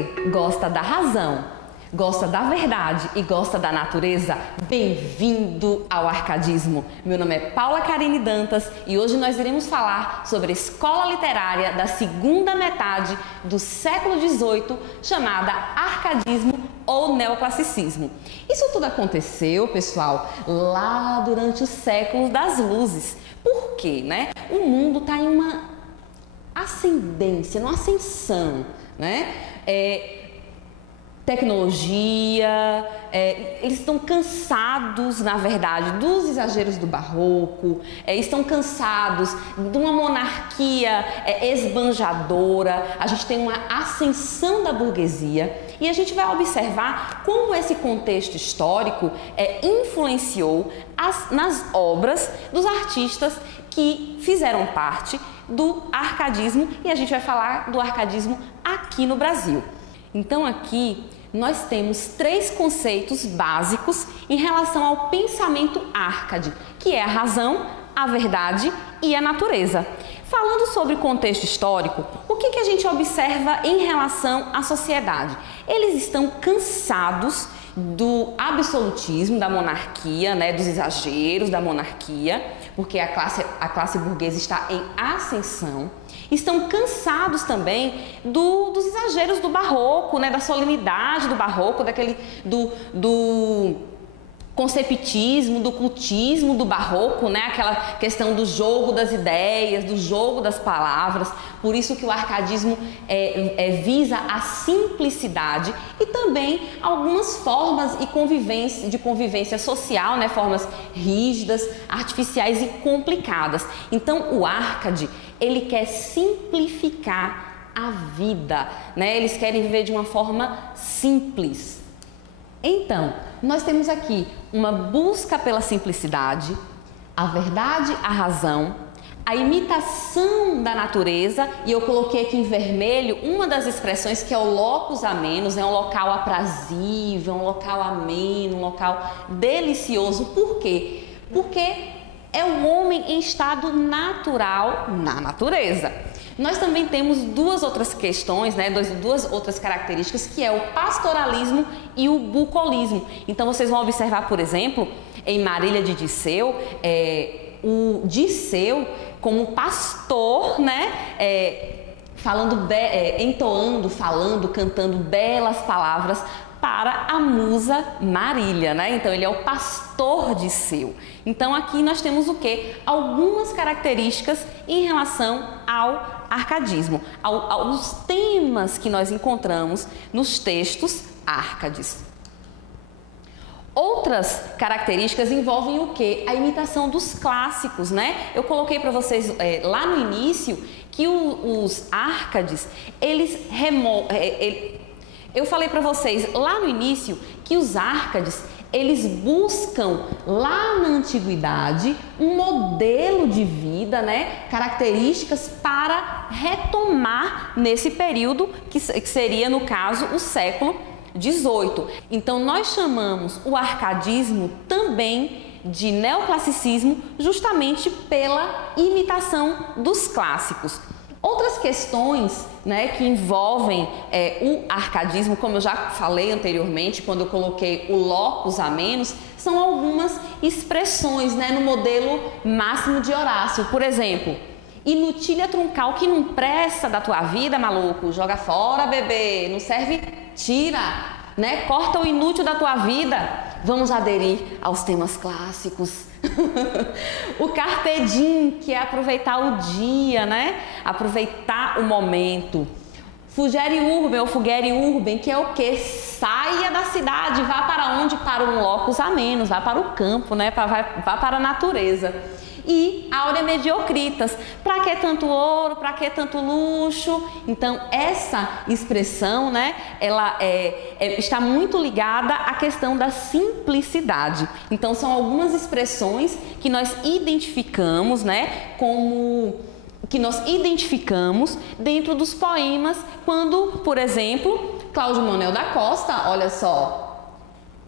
Você gosta da razão, gosta da verdade e gosta da natureza? Bem-vindo ao Arcadismo! Meu nome é Paula Karine Dantas e hoje nós iremos falar sobre a escola literária da segunda metade do século XVIII, chamada Arcadismo ou Neoclassicismo. Isso tudo aconteceu, pessoal, lá durante os séculos das luzes. Por quê, né? O mundo está em uma ascendência, uma ascensão, né? Tecnologia, eles estão cansados, na verdade, dos exageros do barroco, estão cansados de uma monarquia esbanjadora. A gente tem uma ascensão da burguesia e a gente vai observar como esse contexto histórico influenciou nas obras dos artistas que fizeram parte do arcadismo, e a gente vai falar do arcadismo aqui no Brasil. Então aqui nós temos três conceitos básicos em relação ao pensamento árcade, que é a razão, a verdade e a natureza. Falando sobre o contexto histórico, o que a gente observa em relação à sociedade? Eles estão cansados do absolutismo, da monarquia, né, dos exageros da monarquia, porque a classe burguesa está em ascensão. Estão cansados também dos exageros do barroco, né, da solenidade do barroco, do conceptismo, do cultismo do barroco, né, aquela questão do jogo das ideias, do jogo das palavras. Por isso que o arcadismo visa a simplicidade e também algumas formas de convivência social, né, formas rígidas, artificiais e complicadas. Então o arcade, ele quer simplificar a vida, né? Eles querem viver de uma forma simples. Então, nós temos aqui uma busca pela simplicidade, a verdade, a razão, a imitação da natureza, e eu coloquei aqui em vermelho uma das expressões que é o locus amenus, é um local aprazível, um local ameno, um local delicioso. Por quê? Porque é o homem em estado natural na natureza. Nós também temos duas outras questões, né, duas outras características, que é o pastoralismo e o bucolismo. Então vocês vão observar, por exemplo, em Marília de Disseu, o Disseu como pastor, né, cantando belas palavras para a musa Marília, né? Então ele é o pastor Disseu. Então aqui nós temos o quê? Algumas características em relação ao arcadismo, aos temas que nós encontramos nos textos árcades. Outras características envolvem o quê? A imitação dos clássicos, né? Eu coloquei para vocês lá no início que os árcades, eu falei para vocês lá no início que os árcades, eles buscam lá na antiguidade um modelo de vida, né, características para retomar nesse período que seria, no caso, o século XVIII. Então nós chamamos o arcadismo também de neoclassicismo, justamente pela imitação dos clássicos. Outras questões, né, que envolvem o arcadismo, como eu já falei anteriormente, quando eu coloquei o locus amenus, são algumas expressões, né, no modelo máximo de Horácio. Por exemplo, inutília truncal, que não presta da tua vida, maluco, joga fora, bebê, não serve, tira, né, corta o inútil da tua vida. Vamos aderir aos temas clássicos. O carpe diem, que é aproveitar o dia, né? Aproveitar o momento. Fugere urbem ou fugere urbem, que é o que? Saia da cidade, vá para onde? Para um locus amenus, vá para o campo, né? Vá para a natureza. E aurea mediocritas, para que tanto ouro, para que tanto luxo? Então essa expressão, né, ela está muito ligada à questão da simplicidade. Então são algumas expressões que nós identificamos, né, dentro dos poemas, quando, por exemplo, Cláudio Manuel da Costa, olha só,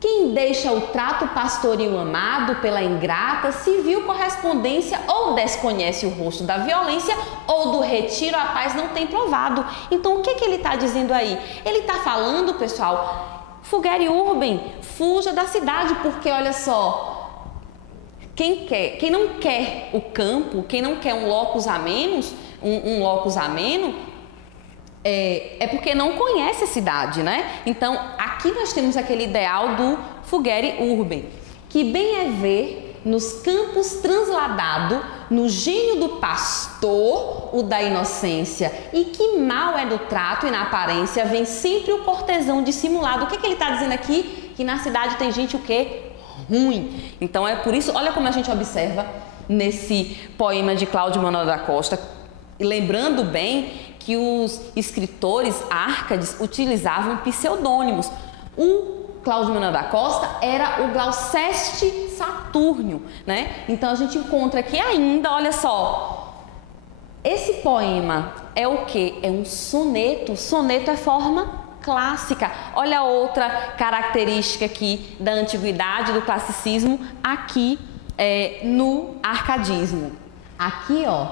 Quem deixa o trato pastoril amado pela ingrata, civil correspondência ou desconhece o rosto da violência ou do retiro à paz não tem provado. Então o que ele está dizendo aí? Ele está falando, pessoal, Fugere Urbem, fuja da cidade, porque olha só, quem não quer o campo, quem não quer um locus ameno, é porque não conhece a cidade, né? Então, aqui nós temos aquele ideal do Fugere Urbem, que bem é ver nos campos transladado, no gênio do pastor, o da inocência, e que mal é no trato e na aparência, vem sempre o cortesão dissimulado. O que ele está dizendo aqui? Que na cidade tem gente o quê? Ruim. Então, é por isso, olha como a gente observa nesse poema de Cláudio Manuel da Costa, lembrando bem que os escritores Árcades utilizavam pseudônimos. O Cláudio Manuel da Costa era o Glouceste Saturnio, né? Então a gente encontra aqui ainda, olha só, esse poema é o quê? É um soneto. Soneto é forma clássica. Olha outra característica aqui da antiguidade, do classicismo, aqui no arcadismo. Aqui, ó,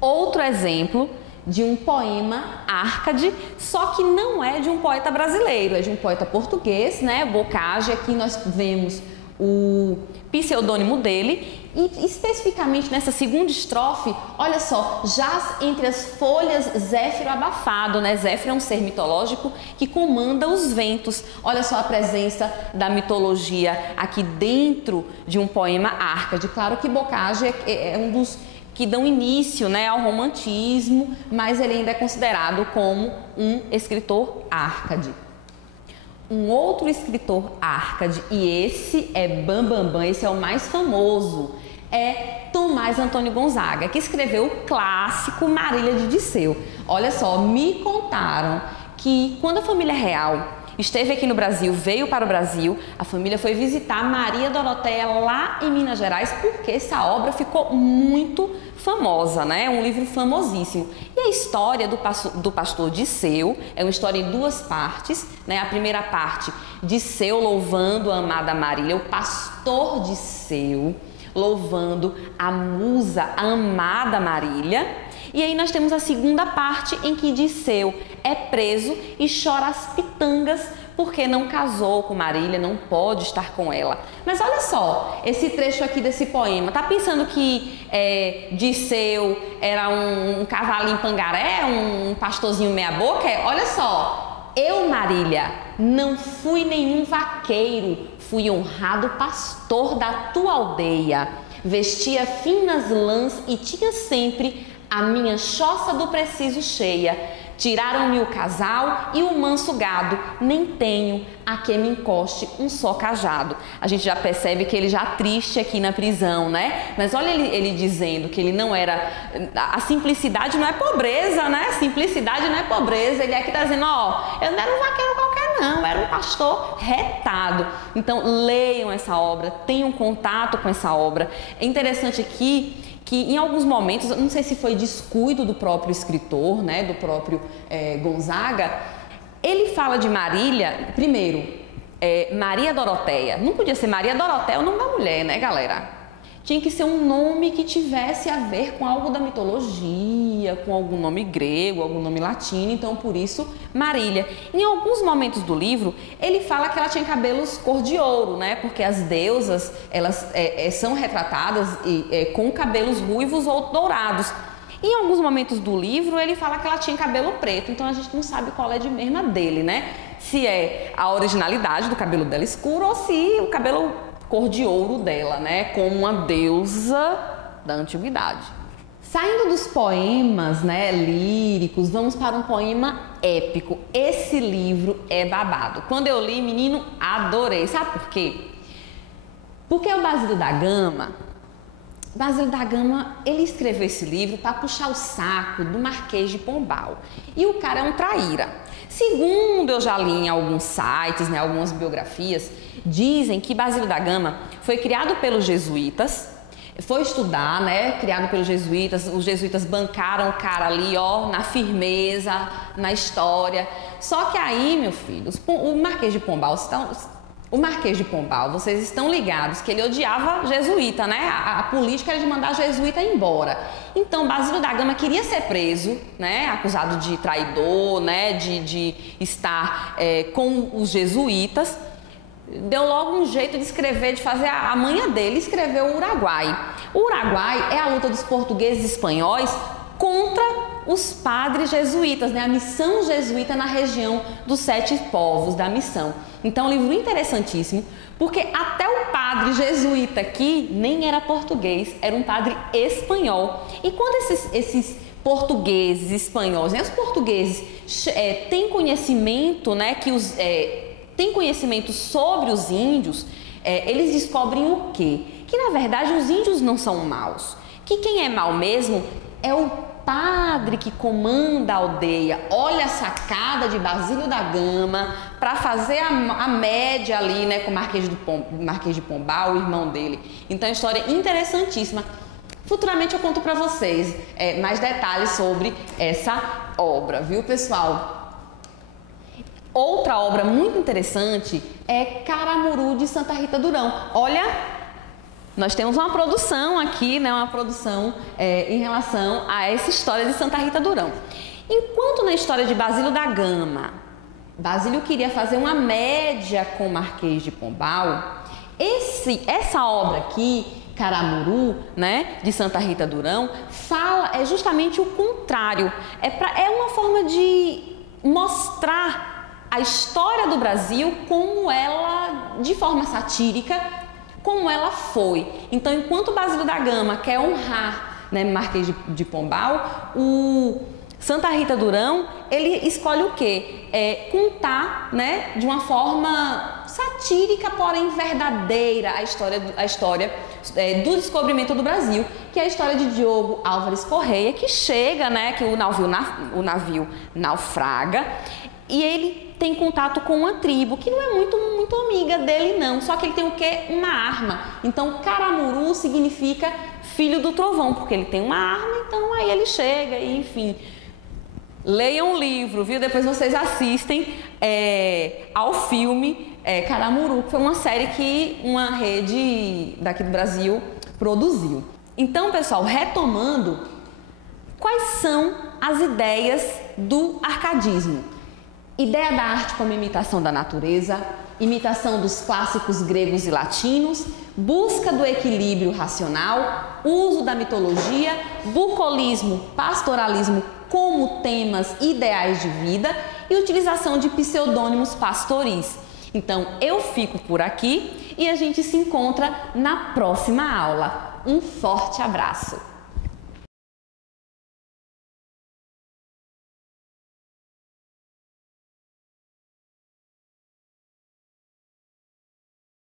outro exemplo de um poema Árcade, só que não é de um poeta brasileiro, é de um poeta português, né, Bocage. Aqui nós vemos o pseudônimo dele e especificamente nessa segunda estrofe, olha só, jaz entre as folhas Zéfiro abafado, né? Zéfiro é um ser mitológico que comanda os ventos. Olha só a presença da mitologia aqui dentro de um poema Árcade. Claro que Bocage é um dos que dão início, né, ao romantismo, mas ele ainda é considerado como um escritor Árcade. Um outro escritor Árcade, e esse é bambambam, esse é o mais famoso, é Tomás Antônio Gonzaga, que escreveu o clássico Marília de Disseu. Olha só, me contaram que quando a família real esteve aqui no Brasil, veio para o Brasil, a família foi visitar Maria Doroteia lá em Minas Gerais, porque essa obra ficou muito famosa, né? É um livro famosíssimo. E a história do pastor Disseu é uma história em duas partes, né? A primeira parte, Disseu louvando a amada Marília, o pastor Disseu louvando a musa, a amada Marília. E aí nós temos a segunda parte em que Disseu é preso e chora as pitangas porque não casou com Marília, não pode estar com ela. Mas olha só, esse trecho aqui desse poema, tá pensando que Disseu era um cavalinho pangaré, um pastorzinho meia boca? Olha só, eu, Marília, não fui nenhum vaqueiro, fui honrado pastor da tua aldeia, vestia finas lãs e tinha sempre a minha choça do preciso cheia. Tiraram-me o casal e o manso gado, nem tenho a que me encoste um só cajado. A gente já percebe que ele já triste aqui na prisão, né? Mas olha ele dizendo que ele não era... A simplicidade não é pobreza, né? Simplicidade não é pobreza. Ele aqui está dizendo, ó, eu não era um vaqueiro qualquer não, eu era um pastor retado. Então leiam essa obra, tenham contato com essa obra. É interessante aqui que em alguns momentos, não sei se foi descuido do próprio escritor, né, do próprio Gonzaga, ele fala de Marília, primeiro, Maria Doroteia. Não podia ser Maria Doroteia o nome da mulher, né, galera? Tinha que ser um nome que tivesse a ver com algo da mitologia, com algum nome grego, algum nome latino, então por isso Marília. Em alguns momentos do livro, ele fala que ela tinha cabelos cor de ouro, né? Porque as deusas, elas são retratadas com cabelos ruivos ou dourados. Em alguns momentos do livro, ele fala que ela tinha cabelo preto, então a gente não sabe qual é de mesma dele, né? Se é a originalidade do cabelo dela escuro ou se o cabelo cor de ouro dela, né, como uma deusa da antiguidade. Saindo dos poemas, né, líricos, vamos para um poema épico. Esse livro é babado. Quando eu li, menino, adorei. Sabe por quê? Porque o Basílio da Gama, ele escreveu esse livro para puxar o saco do Marquês de Pombal. E o cara é um traíra. Segundo eu já li em alguns sites, né, algumas biografias, dizem que Basílio da Gama foi criado pelos jesuítas, foi estudar, né, criado pelos jesuítas, os jesuítas bancaram o cara ali, ó, na firmeza, na história. Só que aí, meu filho, o Marquês de Pombal O Marquês de Pombal, vocês estão ligados que ele odiava jesuíta, né? A política era de mandar jesuíta embora. Então, Basílio da Gama queria ser preso, né? Acusado de traidor, né? De estar com os jesuítas. Deu logo um jeito de escrever, de fazer a manha dele, escreveu o Uruguai. O Uruguai é a luta dos portugueses e espanhóis contra os padres jesuítas, né? A missão jesuíta na região dos 7 povos da missão. Então, um livro interessantíssimo, porque até o padre jesuíta aqui nem era português, era um padre espanhol. E quando esses portugueses, espanhóis, né? Os portugueses têm conhecimento, né? Têm conhecimento sobre os índios, eles descobrem o quê? Que na verdade os índios não são maus, que quem é mau mesmo é o padre que comanda a aldeia. Olha a sacada de Basílio da Gama para fazer a média ali, né, com o Marquês de Pombal, o irmão dele. Então é uma história interessantíssima. Futuramente eu conto para vocês mais detalhes sobre essa obra, viu, pessoal? Outra obra muito interessante é Caramuru de Santa Rita Durão. Olha, nós temos uma produção aqui, né, uma produção em relação a essa história de Santa Rita Durão. Enquanto na história de Basílio da Gama, Basílio queria fazer uma média com o Marquês de Pombal, essa obra aqui, Caramuru, né, de Santa Rita Durão, fala justamente o contrário. É uma forma de mostrar a história do Brasil como ela, de forma satírica, como ela foi. Então, enquanto Basílio da Gama quer honrar, né, Marquês de Pombal, o Santa Rita Durão, ele escolhe o quê? Contar, né, de uma forma satírica, porém verdadeira, a história do descobrimento do Brasil, que é a história de Diogo Álvares Correia, que chega, né, que o navio naufraga, e ele tem contato com uma tribo que não é muito amiga dele não, só que ele tem o quê? Uma arma. Então Caramuru significa filho do trovão, porque ele tem uma arma, então aí ele chega e enfim. Leiam o livro, viu? Depois vocês assistem ao filme Caramuru, que foi uma série que uma rede daqui do Brasil produziu. Então, pessoal, retomando, quais são as ideias do arcadismo? Ideia da arte como imitação da natureza, imitação dos clássicos gregos e latinos, busca do equilíbrio racional, uso da mitologia, bucolismo, pastoralismo como temas ideais de vida e utilização de pseudônimos pastoris. Então, eu fico por aqui e a gente se encontra na próxima aula. Um forte abraço!